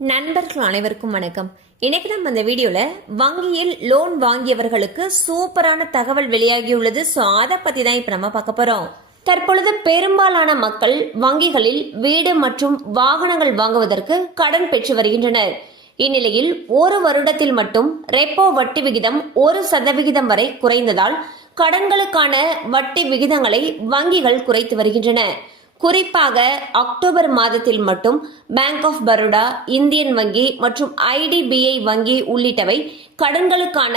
நண்பர்கள் அனைவருக்கும் வணக்கம். இன்னைக்கு நம்ம இந்த வீடியோல வங்கியில் லோன் வாங்கியவர்களுக்கு சூப்பரான தகவல் வெளியாகியுள்ளது. சோ அதை பத்தி தான் இப்ப நம்ம பார்க்க போறோம். தற்பொழுது பெரும்பாலான மக்கள் வங்கிகளில் வீடு மற்றும் வாகனங்கள் வாங்குவதற்கு கடன் பெற்று வருகின்றனர். இந்நிலையில் ஒரு வருடத்தில் மட்டும் ரெப்போ வட்டி விகிதம் 1% வரை குறைந்ததால் கடன்களுக்கான வட்டி விகிதங்களை வங்கிகள் குறைத்து வருகின்றன. குறிப்பாக அக்டோபர் மாதத்தில் மட்டும் பேங்க் ஆஃப் பரோடா, இந்தியன் வங்கி மற்றும் IDBI வங்கி உள்ளிட்டவை கடன்களுக்கான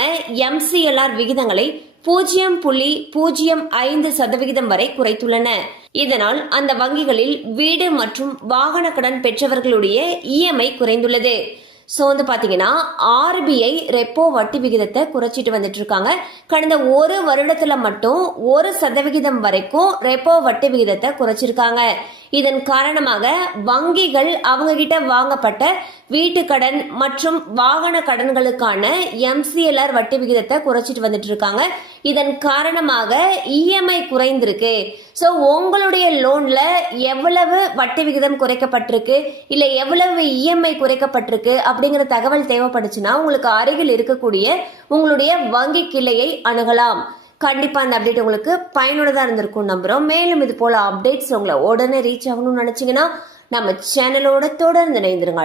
MCLR விகிதங்களை 0.05% வரை குறைத்துள்ளன. இதனால் அந்த வங்கிகளில் வீடு மற்றும் வாகன கடன் பெற்றவர்களுடைய EMI குறைந்துள்ளது. ஸோ பாத்தீங்கன்னா RBI ரெப்போ வட்டி விகிதத்தை குறைச்சிட்டு வந்துட்டு இருக்காங்க. கடந்த ஒரு வருடத்துல மட்டும் 1% வரைக்கும் ரெப்போ வட்டி விகிதத்தை குறைச்சிருக்காங்க. இதன் காரணமாக வங்கிகள் அவங்க கிட்ட வாங்கப்பட்ட வீட்டு கடன் மற்றும் வாகன கடன்களுக்கான MCLR வட்டி விகிதத்தை குறைச்சிட்டு வந்துட்டு இருக்காங்க. இதன் காரணமாக EMI குறைந்திருக்கு. ஸோ உங்களுடைய லோன்ல எவ்வளவு வட்டி விகிதம் குறைக்கப்பட்டிருக்கு, இல்ல எவ்வளவு EMI குறைக்கப்பட்டிருக்கு அப்படிங்கிற தகவல் தேவைப்படுச்சுன்னா உங்களுக்கு அருகில் இருக்கக்கூடிய உங்களுடைய வங்கி கிளையை அணுகலாம். கண்டிப்பா அந்த அப்டேட் உங்களுக்கு பயனுள்ளதா இருந்திருக்கும் நம்புறோம். மேலும் இது போல அப்டேட்ஸ் உங்களை உடனே ரீச் ஆகணும்னு நினைச்சீங்கன்னா நம்ம சேனலோட தொடர்ந்து இணைந்திருங்க.